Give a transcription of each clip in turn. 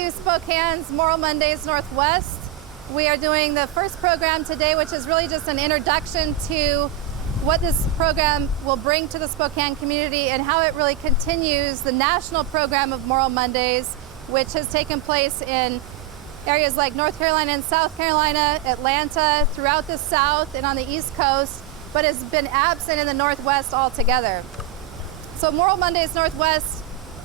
to Spokane's Moral Mondays Northwest. We are doing the first program today, which is really just an introduction to what this program will bring to the Spokane community and how it really continues the national program of Moral Mondays, which has taken place in areas like North Carolina and South Carolina, Atlanta, throughout the South and on the East Coast, but has been absent in the Northwest altogether. So Moral Mondays Northwest,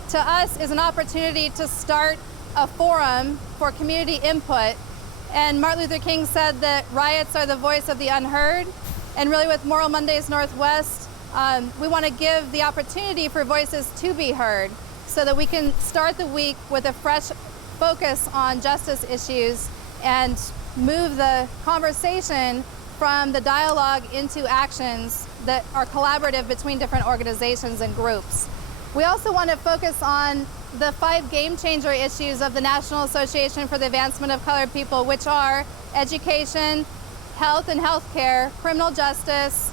to us, is an opportunity to start a forum for community input. And Martin Luther King said that riots are the voice of the unheard. And really with Moral Mondays Northwest, we want to give the opportunity for voices to be heard so that we can start the week with a fresh focus on justice issues and move the conversation from the dialogue into actions that are collaborative between different organizations and groups. We also want to focus on the 5 game changer issues of the National Association for the Advancement of Colored People, which are education, health and healthcare, criminal justice,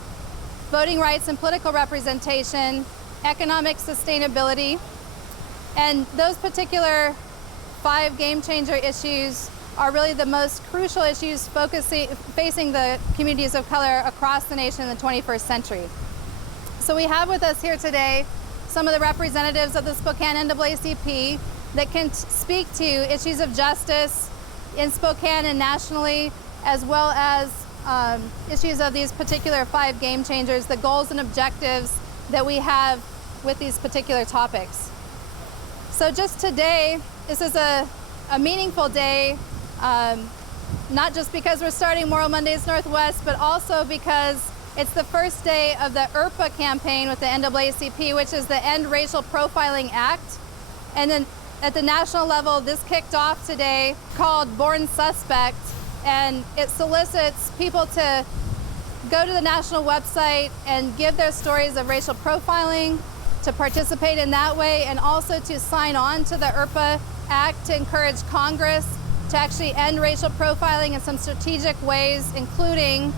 voting rights and political representation, economic sustainability. And those particular 5 game changer issues are really the most crucial issues facing the communities of color across the nation in the 21st century. So we have with us here today some of the representatives of the Spokane NAACP that can speak to issues of justice in Spokane and nationally, as well as issues of these particular 5 game changers, the goals and objectives that we have with these particular topics. So just today, this is a meaningful day, not just because we're starting Moral Mondays Northwest, but also because it's the first day of the IRPA campaign with the NAACP, which is the End Racial Profiling Act. And then at the national level, this kicked off today, called Born Suspect, and it solicits people to go to the national website and give their stories of racial profiling, to participate in that way, and also to sign on to the IRPA Act to encourage Congress to actually end racial profiling in some strategic ways, including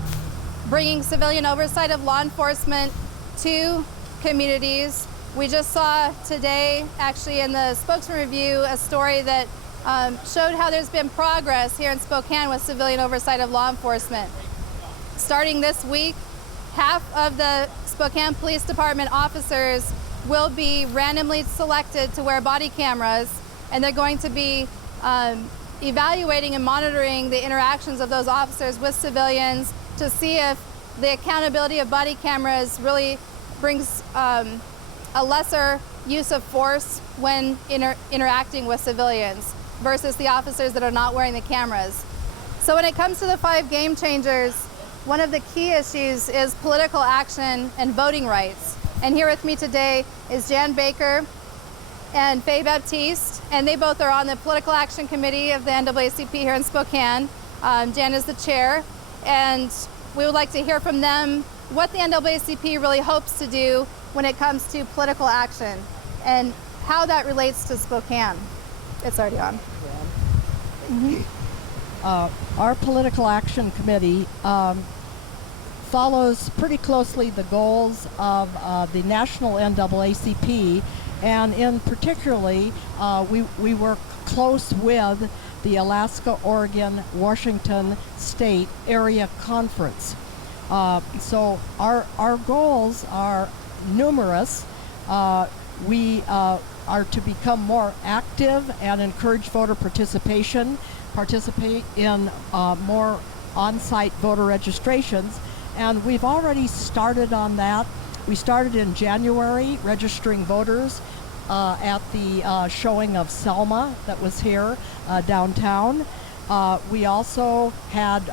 bringing civilian oversight of law enforcement to communities. We just saw today, actually in the Spokesman Review, a story that showed how there's been progress here in Spokane with civilian oversight of law enforcement. Starting this week, half of the Spokane Police Department officers will be randomly selected to wear body cameras, and they're going to be evaluating and monitoring the interactions of those officers with civilians to see if the accountability of body cameras really brings a lesser use of force when interacting with civilians versus the officers that are not wearing the cameras. So when it comes to the 5 game changers, one of the key issues is political action and voting rights. And here with me today is Jan Baker and Faye Baptiste, and they both are on the Political Action Committee of the NAACP here in Spokane. Jan is the chair, and we would like to hear from them what the NAACP really hopes to do when it comes to political action and how that relates to Spokane. It's already on. Our Political Action Committee follows pretty closely the goals of the national NAACP, and in particularly we work close with the Alaska, Oregon, Washington State Area Conference. So our goals are numerous. We are to become more active and encourage voter participation, participate in more on-site voter registrations, and we've already started on that. We started in January registering voters at the showing of Selma that was here downtown. We also had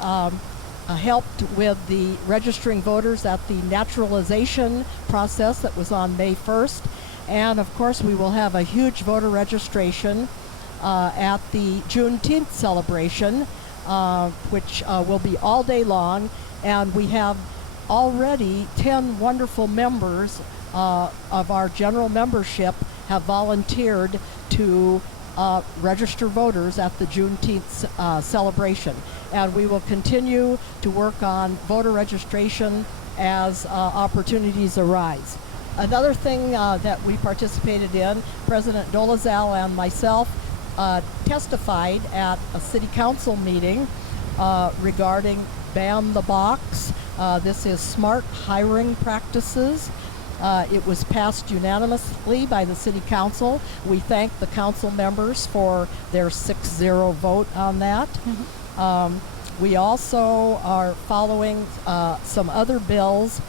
helped with the registering voters at the naturalization process that was on May 1st. And of course we will have a huge voter registration at the Juneteenth celebration, which will be all day long. And we have already 10 wonderful members of our general membership have volunteered to register voters at the Juneteenth celebration. And we will continue to work on voter registration as opportunities arise. Another thing that we participated in, President Dolezal and myself testified at a city council meeting regarding Ban the Box. This is smart hiring practices. It was passed unanimously by the city council. We thank the council members for their 6-0 vote on that. We also are following some other bills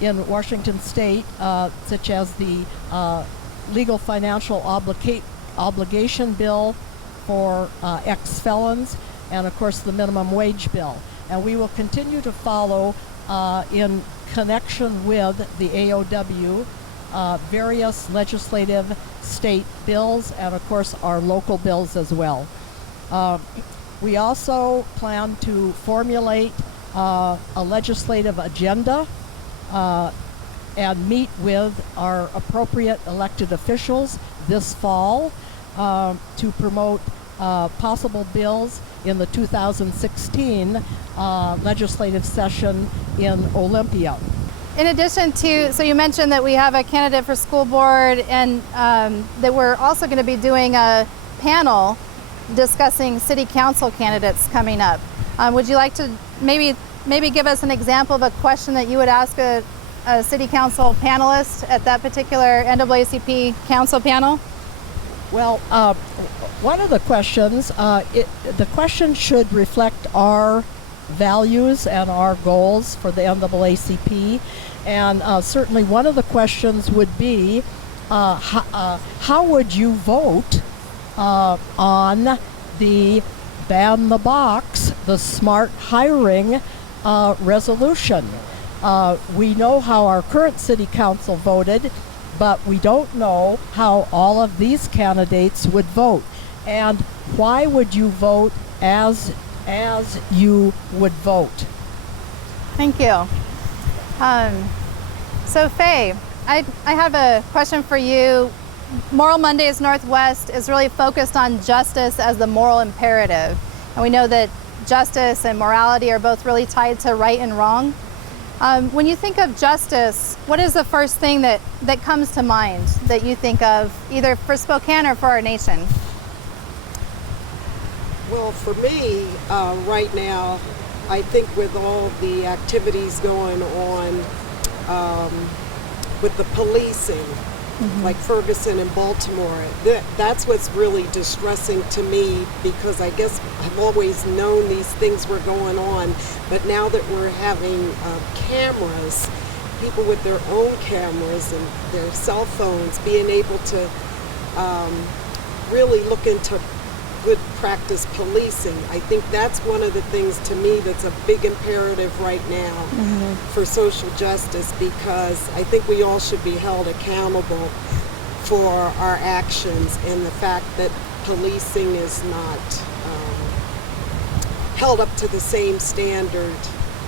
in Washington State, such as the legal financial obligation bill for ex-felons, and of course the minimum wage bill. And we will continue to follow in connection with the AOW various legislative state bills, and of course our local bills as well. We also plan to formulate a legislative agenda and meet with our appropriate elected officials this fall to promote possible bills in the 2016 legislative session in Olympia. In addition to, so you mentioned that we have a candidate for school board, and that we're also going to be doing a panel discussing city council candidates coming up. Would you like to maybe give us an example of a question that you would ask a city council panelist at that particular NAACP council panel? Well, one of the questions, the question should reflect our values and our goals for the NAACP, and certainly one of the questions would be, how would you vote on the Ban the Box, the smart hiring resolution? We know how our current city council voted, but we don't know how all of these candidates would vote. And why would you vote as you would vote? Thank you. So Faye, I have a question for you. Moral Mondays Northwest is really focused on justice as the moral imperative. And we know that justice and morality are both really tied to right and wrong. When you think of justice, what is the first thing that comes to mind that you think of, either for Spokane or for our nation? Well, for me, right now, I think with all the activities going on with the policing, like Ferguson and Baltimore, that's what's really distressing to me, because I guess I've always known these things were going on, but now that we're having cameras, people with their own cameras and their cell phones being able to really look into good practice policing, I think that's one of the things to me that's a big imperative right now for social justice, because I think we all should be held accountable for our actions, and the fact that policing is not held up to the same standard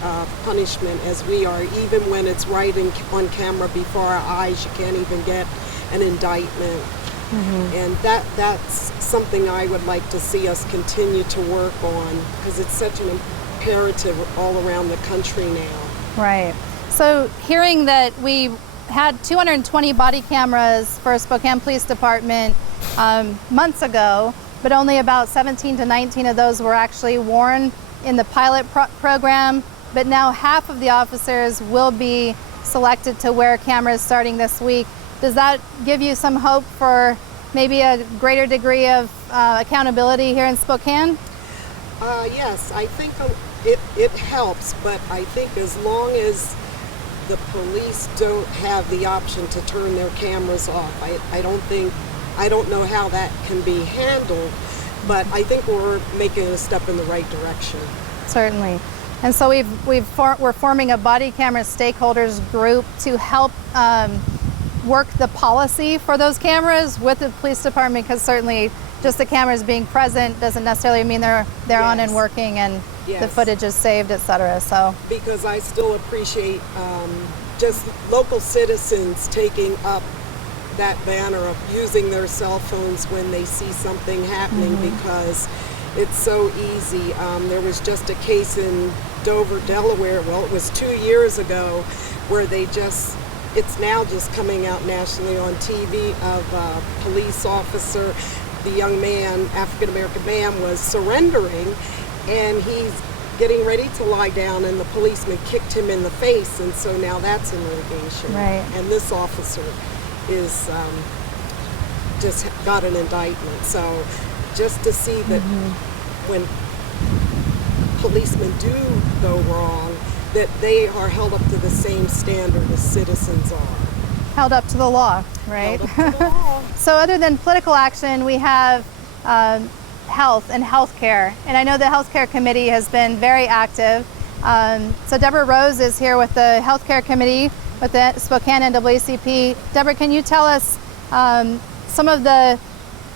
of punishment as we are, even when it's right on camera before our eyes. You can't even get an indictment. And that's something I would like to see us continue to work on, because it's such an imperative all around the country now. Right. So hearing that we had 220 body cameras for Spokane Police Department months ago, but only about 17 to 19 of those were actually worn in the pilot program, but now half of the officers will be selected to wear cameras starting this week. Does that give you some hope for maybe a greater degree of accountability here in Spokane? Yes, I think it helps, but I think as long as the police don't have the option to turn their cameras off, I don't know how that can be handled, but I think we're making a step in the right direction. Certainly. And so we're forming a body camera stakeholders group to help work the policy for those cameras with the police department, because certainly just the cameras being present doesn't necessarily mean they're on and working and the footage is saved, etc. So because I still appreciate just local citizens taking up that banner of using their cell phones when they see something happening, because it's so easy. There was just a case in Dover, Delaware, well, it was 2 years ago, where it's now just coming out nationally on TV, of a police officer the young man, African American man, was surrendering, and he's getting ready to lie down, and the policeman kicked him in the face, and so now that's in litigation. Right. And this officer is just got an indictment. So just to see that when policemen do go wrong, that they are held up to the same standard as citizens are. Held up to the law, right? Held up to the law. So other than political action, we have health and healthcare. And I know the healthcare committee has been very active. So Deborah Rose is here with the healthcare committee with the Spokane NAACP. Deborah, can you tell us some of the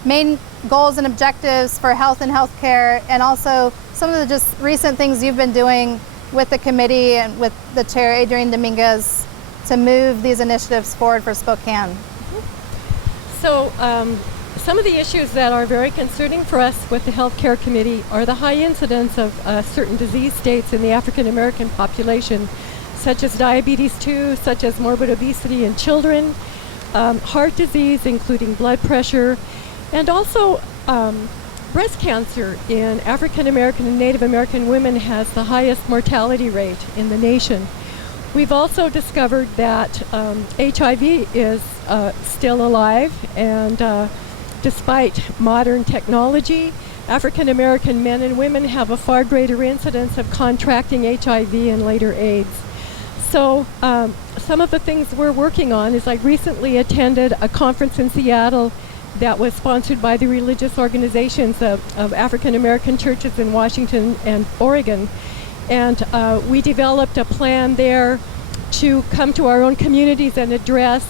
main goals and objectives for health and healthcare, and also some of the just recent things you've been doing with the committee and with the chair, Adrienne Dominguez, to move these initiatives forward for Spokane? So some of the issues that are very concerning for us with the Healthcare Committee are the high incidence of certain disease states in the African American population, such as diabetes 2, such as morbid obesity in children, heart disease, including blood pressure, and also breast cancer in African American and Native American women has the highest mortality rate in the nation. We've also discovered that HIV is still alive, and despite modern technology, African American men and women have a far greater incidence of contracting HIV and later AIDS. So some of the things we're working on is I recently attended a conference in Seattle that was sponsored by the religious organizations of African American churches in Washington and Oregon. And we developed a plan there to come to our own communities and address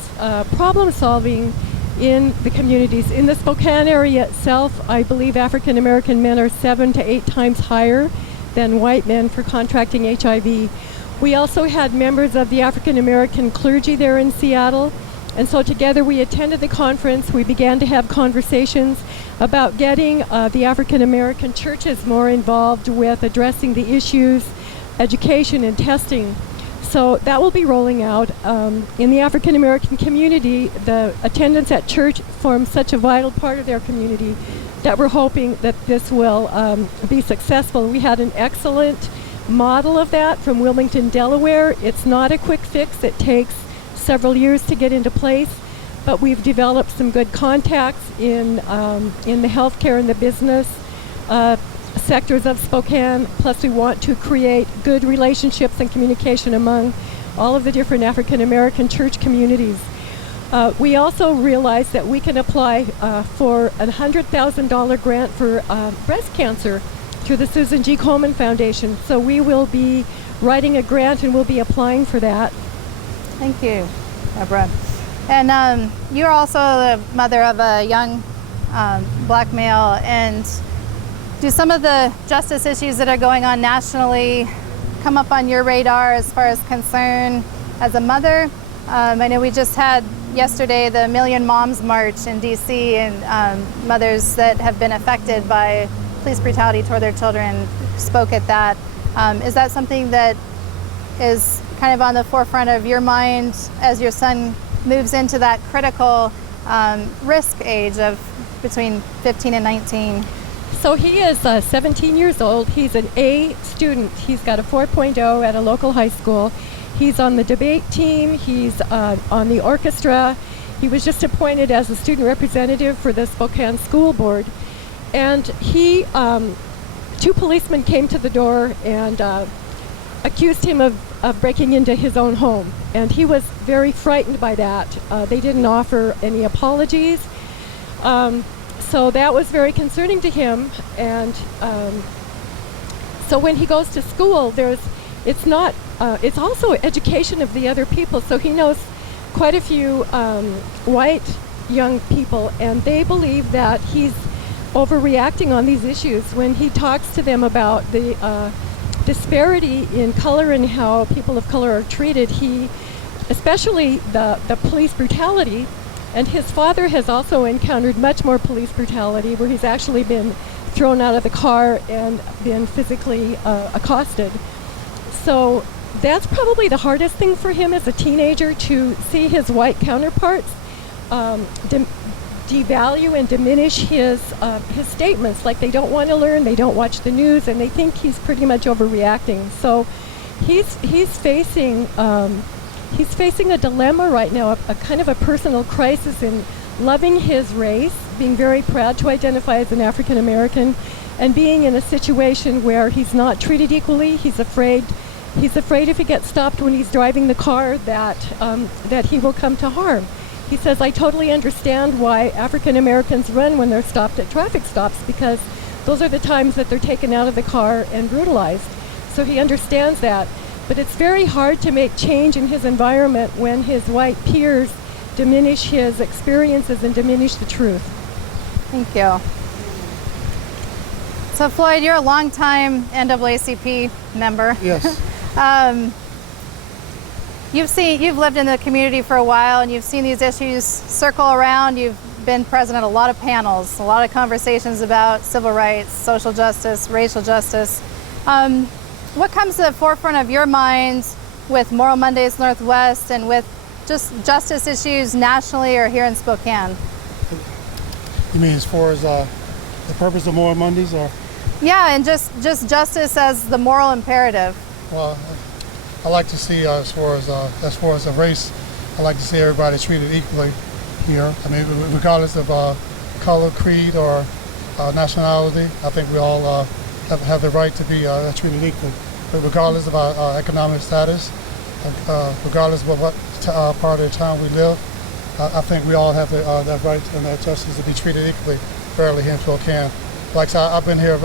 problem solving in the communities. In the Spokane area itself, I believe African American men are 7 to 8 times higher than white men for contracting HIV. We also had members of the African American clergy there in Seattle, and so together we attended the conference. We began to have conversations about getting the African American churches more involved with addressing the issues, education and testing. So that will be rolling out. In the African American community, the attendance at church forms such a vital part of their community that we're hoping that this will be successful. We had an excellent model of that from Wilmington, Delaware. It's not a quick fix. It takes several years to get into place, but we've developed some good contacts in the healthcare and the business sectors of Spokane. Plus we want to create good relationships and communication among all of the different African American church communities. We also realized that we can apply for a $100,000 grant for breast cancer through the Susan G. Komen Foundation. So we will be writing a grant and we'll be applying for that. Thank you, Deborah. And you're also the mother of a young black male, and do some of the justice issues that are going on nationally come up on your radar as far as concern as a mother? I know we just had yesterday the Million Moms March in DC, and mothers that have been affected by police brutality toward their children spoke at that. Is that something that is kind of on the forefront of your mind as your son moves into that critical risk age of between 15 and 19? So he is 17 years old. He's an A student. He's got a 4.0 at a local high school. He's on the debate team. He's on the orchestra. He was just appointed as a student representative for the Spokane School Board. And he, 2 policemen came to the door and accused him of breaking into his own home. And he was very frightened by that. They didn't offer any apologies. So that was very concerning to him. And so when he goes to school, it's also education of the other people. So he knows quite a few white young people, and they believe that he's overreacting on these issues. When he talks to them about the disparity in color and how people of color are treated, especially the police brutality, and his father has also encountered much more police brutality, where he's actually been thrown out of the car and been physically accosted. So that's probably the hardest thing for him as a teenager, to see his white counterparts devalue and diminish his statements. Like they don't want to learn, they don't watch the news, and they think he's pretty much overreacting. So he's facing a dilemma right now, a kind of a personal crisis in loving his race, being very proud to identify as an African American, and being in a situation where he's not treated equally. He's afraid if he gets stopped when he's driving the car that he will come to harm. He says, I totally understand why African Americans run when they're stopped at traffic stops, because those are the times that they're taken out of the car and brutalized. So he understands that. But it's very hard to make change in his environment when his white peers diminish his experiences and diminish the truth. Thank you. So Floyd, you're a longtime NAACP member. Yes. You've lived in the community for a while, and you've seen these issues circle around. You've been present at a lot of panels, a lot of conversations about civil rights, social justice, racial justice. What comes to the forefront of your minds with Moral Mondays Northwest and with just justice issues nationally or here in Spokane? You mean as far as the purpose of Moral Mondays, or? Yeah, and just justice as the moral imperative. Well, I like to see as far as a race, I like to see everybody treated equally here. I mean, regardless of color, creed, or nationality, I think we all have the right to be treated equally. But regardless of our economic status, regardless of what part of the town we live, I think we all have that right and that justice to be treated equally, fairly here in Spokane. Like I said, I've been here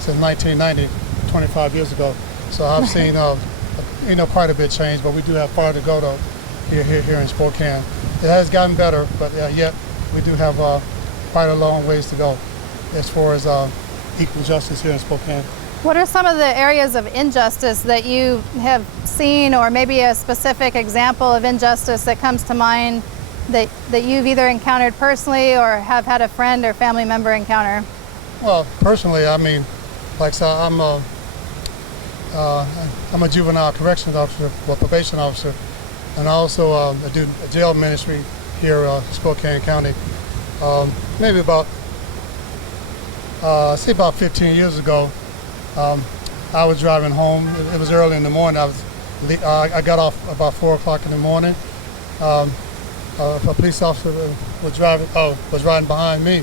since 1990, 25 years ago. So I've seen quite a bit change, but we do have far to go though here in Spokane. It has gotten better, but yet we do have quite a long ways to go as far as equal justice here in Spokane. What are some of the areas of injustice that you have seen, or maybe a specific example of injustice that comes to mind that you've either encountered personally or have had a friend or family member encounter? Well, personally, I mean, like I said, I'm a juvenile corrections officer, or probation officer, and I also do a jail ministry here in Spokane County. Maybe about 15 years ago, I was driving home. It was early in the morning. I got off about 4 o'clock in the morning. A police officer was riding behind me.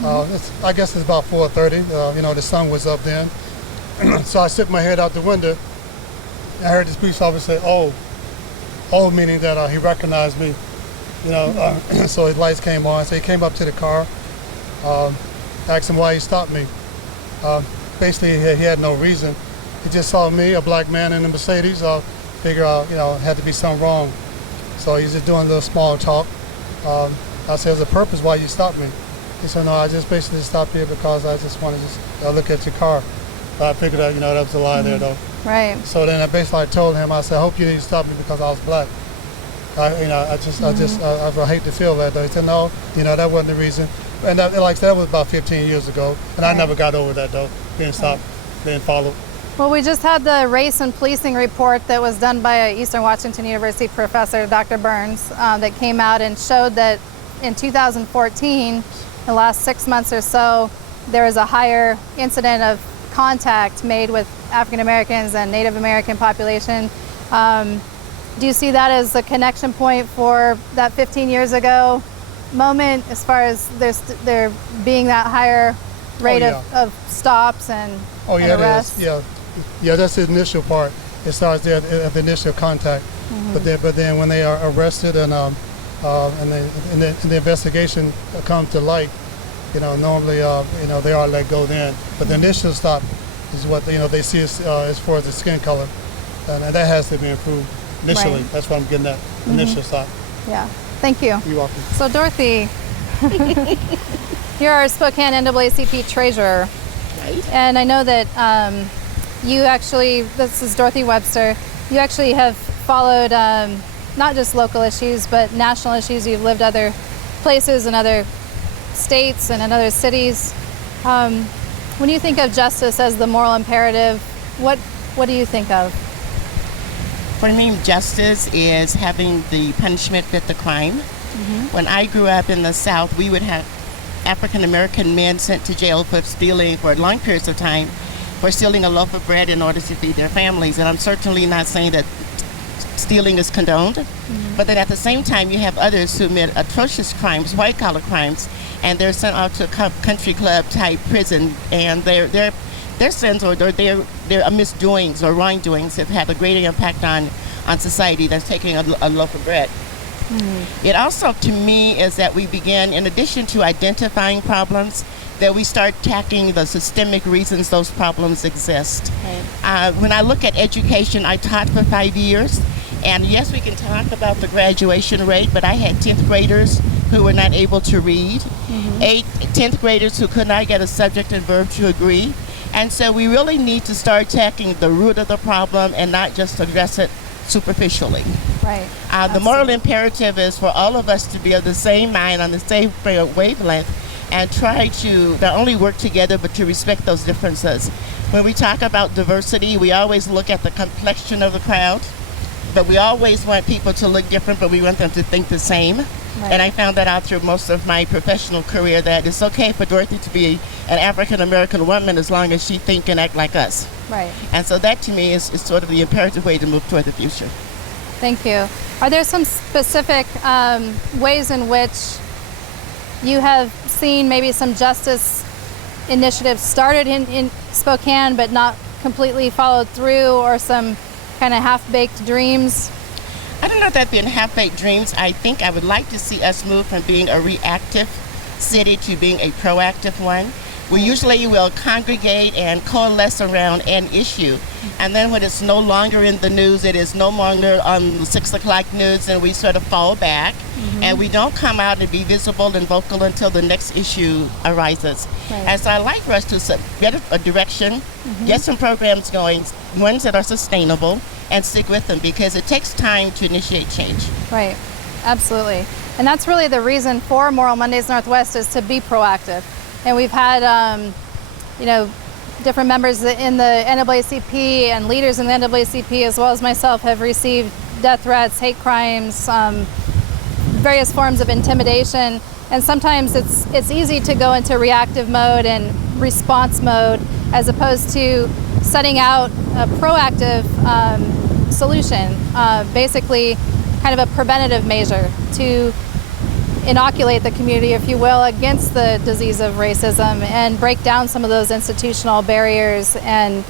I guess it's about 4:30. The sun was up then. So I stuck my head out the window. I heard this police officer say, "Oh," meaning that he recognized me. So his lights came on. So he came up to the car, asked him why he stopped me. Basically, he had no reason. He just saw me, a black man in a Mercedes. Figured out, had to be something wrong. So he's just doing a little small talk. I said, "There's a purpose why you stopped me." He said, "No, I just basically stopped here because I just wanted to look at your car." But I figured out, that was a lie there, though. Right. So then I basically told him, I said, "I hope you didn't stop me because I was black." I hate to feel that, though. He said, "No, that wasn't the reason." And like I said, that was about 15 years ago. And I never got over that, though, being stopped, being followed. Well, we just had the race and policing report that was done by an Eastern Washington University professor, Dr. Burns, that came out and showed that in 2014, the last 6 months or so, there was a higher incident of contact made with African Americans and Native American population. Do you see that as a connection point for that 15 years ago moment, as far as there being that higher rate of stops and arrests? Yeah, that's the initial part. It starts there at the initial contact. But then when they are arrested and the investigation comes to light, normally they are let go then. But the initial stop is what they see as far as the skin color, and that has to be improved initially. Right. That's what I'm getting at. Initial stop. Yeah. Thank you. You're welcome. So Dorothy, you're our Spokane NAACP treasurer. Right. And I know that you actually, this is Dorothy Webster, you actually have followed not just local issues, but national issues. You've lived other places in other states and in other cities. When you think of justice as the moral imperative, what do you think of? For me, justice is having the punishment fit the crime. When I grew up in the South, we would have African American men sent to jail for stealing for long periods of time, for stealing a loaf of bread in order to feed their families. And I'm certainly not saying that stealing is condoned, but then at the same time you have others who commit atrocious crimes, white collar crimes, and they're sent out to a country club type prison, and their sins or their misdoings or wrongdoings have had a greater impact on society than taking a loaf of bread. It also, to me, is that we begin, in addition to identifying problems, that we start tackling the systemic reasons those problems exist. Right. When I look at education, I taught for 5 years, and yes, we can talk about the graduation rate, but I had 10th graders who were not able to read, 10th graders who could not get a subject and verb to agree, and so we really need to start tackling the root of the problem and not just address it superficially. Right. The moral imperative is for all of us to be of the same mind, on the same wavelength, and try to not only work together but to respect those differences. When we talk about diversity, we always look at the complexion of the crowd, but we always want people to look different, but we want them to think the same. Right. And I found that out through most of my professional career, that it's okay for Dorothy to be an African American woman as long as she think and act like us. Right. And so that to me is sort of the imperative way to move toward the future. Thank you. Are there some specific ways in which you have seen maybe some justice initiatives started in Spokane but not completely followed through, or some kind of half-baked dreams? I don't know if that being half-baked dreams. I think I would like to see us move from being a reactive city to being a proactive one. We usually will congregate and coalesce around an issue, and then when it's no longer in the news, it is no longer on the 6 o'clock news, and we sort of fall back, and we don't come out and be visible and vocal until the next issue arises. Right. And so I like for us to get a direction, get some programs going, ones that are sustainable, and stick with them, because it takes time to initiate change. Right, absolutely. And that's really the reason for Moral Mondays Northwest, is to be proactive. And we've had, different members in the NAACP and leaders in the NAACP, as well as myself, have received death threats, hate crimes, various forms of intimidation. And sometimes it's easy to go into reactive mode and response mode, as opposed to setting out a proactive solution, basically kind of a preventative measure to inoculate the community, if you will, against the disease of racism, and break down some of those institutional barriers and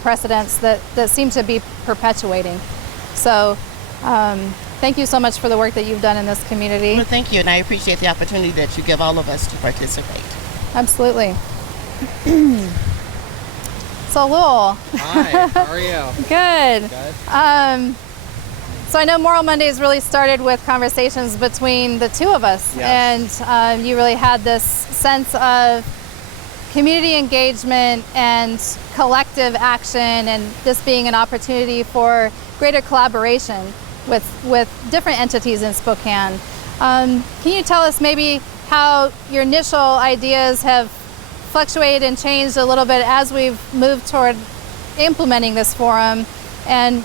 precedents that seem to be perpetuating. So thank you so much for the work that you've done in this community. Well, thank you, and I appreciate the opportunity that you give all of us to participate. Absolutely. So Lowell. Hi, how are you? Good. Good. So I know Moral Mondays really started with conversations between the two of us, Yes. and you really had this sense of community engagement and collective action, and this being an opportunity for greater collaboration with different entities in Spokane. Can you tell us maybe how your initial ideas have fluctuated and changed a little bit as we've moved toward implementing this forum, and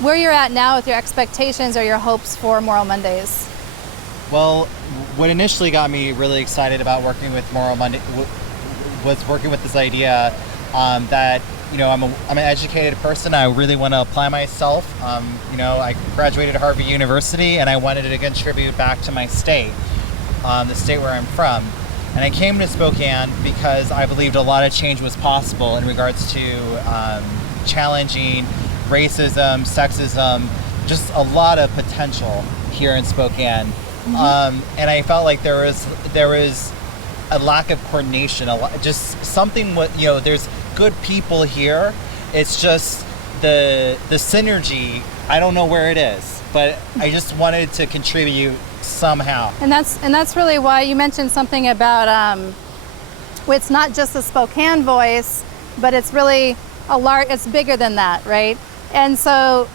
where you're at now with your expectations or your hopes for Moral Mondays? Well, what initially got me really excited about working with Moral Monday was working with this idea that, I'm an educated person. I really want to apply myself. I graduated Harvard University, and I wanted to contribute back to my state, the state where I'm from. And I came to Spokane because I believed a lot of change was possible in regards to challenging racism, sexism, just a lot of potential here in Spokane. And I felt like there was a lack of coordination, just something with, there's good people here. It's just the synergy, I don't know where it is, but I just wanted to contribute somehow. And that's really why you mentioned something about it's not just a Spokane voice, but it's really it's bigger than that, right? And so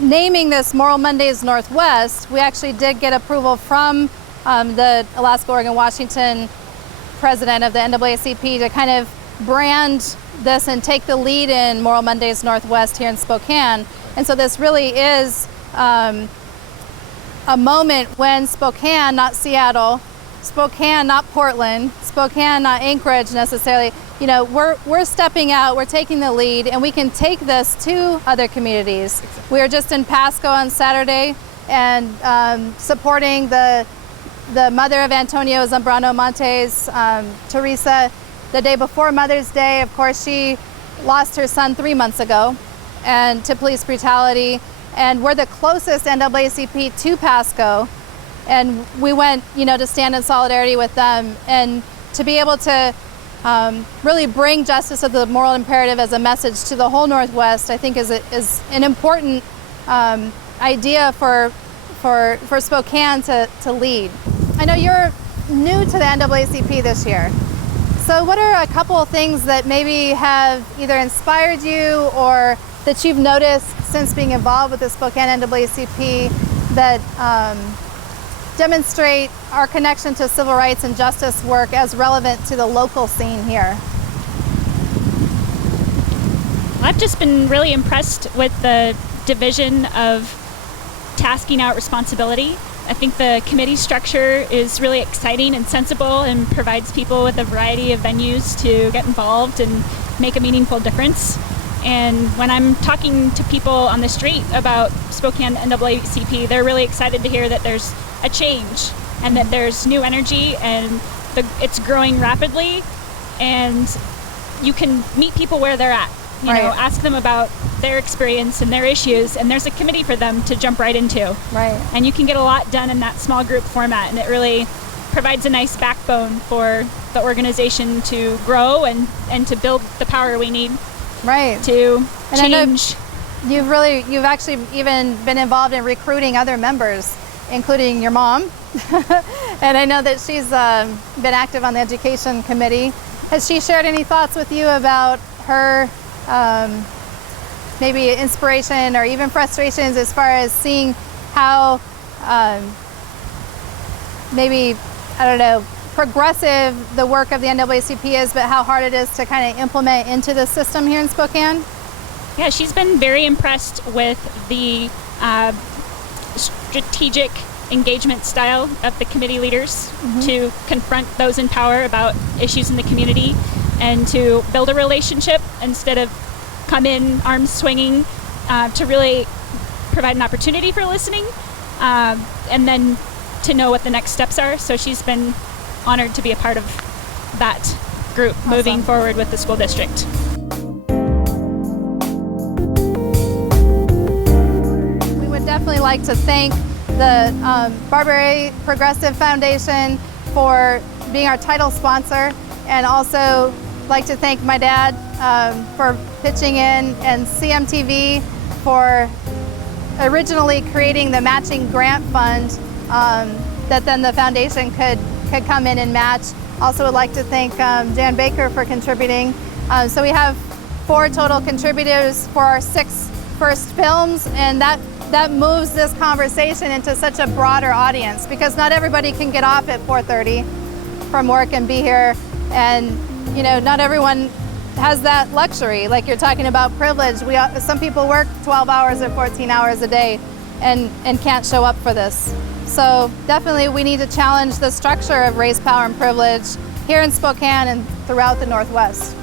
naming this Moral Mondays Northwest, we actually did get approval from the Alaska, Oregon, Washington president of the NAACP to kind of brand this and take the lead in Moral Mondays Northwest here in Spokane. And so this really is a moment when Spokane, not Seattle, Spokane, not Portland, Spokane, not Anchorage necessarily, you know, we're stepping out, we're taking the lead, and we can take this to other communities. We were just in Pasco on Saturday and supporting the mother of Antonio Zambrano Montes, Teresa, the day before Mother's Day. Of course, she lost her son 3 months ago and to police brutality. And we're the closest NAACP to Pasco. And we went, you know, to stand in solidarity with them and to be able to really bring justice of the moral imperative as a message to the whole Northwest, I think is an important idea for Spokane to lead. I know you're new to the NAACP this year. So what are a couple of things that maybe have either inspired you or that you've noticed since being involved with the Spokane NAACP that demonstrate our connection to civil rights and justice work as relevant to the local scene here? I've just been really impressed with the division of tasking out responsibility. I think the committee structure is really exciting and sensible and provides people with a variety of venues to get involved and make a meaningful difference. And when I'm talking to people on the street about Spokane NAACP, they're really excited to hear that there's a change and that there's new energy and it's growing rapidly, and you can meet people where they're at. You know, ask them about their experience and their issues, and there's a committee for them to jump right into. Right. And you can get a lot done in that small group format, and it really provides a nice backbone for the organization to grow and to build the power we need. Right. To and change. I know you've actually even been involved in recruiting other members, including your mom. And I know that she's been active on the education committee. Has she shared any thoughts with you about her maybe inspiration or even frustrations as far as seeing how maybe, I don't know, progressive the work of the NAACP is, but how hard it is to kind of implement into the system here in Spokane? Yeah, she's been very impressed with the strategic engagement style of the committee leaders to confront those in power about issues in the community and to build a relationship instead of come in arms swinging, to really provide an opportunity for listening and then to know what the next steps are. So she's been honored to be a part of that group moving forward with the school district. We would definitely like to thank the Barbary Progressive Foundation for being our title sponsor, and also like to thank my dad for pitching in, and CMTV for originally creating the matching grant fund that then the foundation could come in and match. Also would like to thank Jan Baker for contributing. So we have 4 total contributors for our 6 first films, and that moves this conversation into such a broader audience, because not everybody can get off at 4:30 from work and be here, and you know, not everyone has that luxury. Like you're talking about privilege. Some people work 12 hours or 14 hours a day and can't show up for this. So definitely we need to challenge the structure of race, power, and privilege here in Spokane and throughout the Northwest.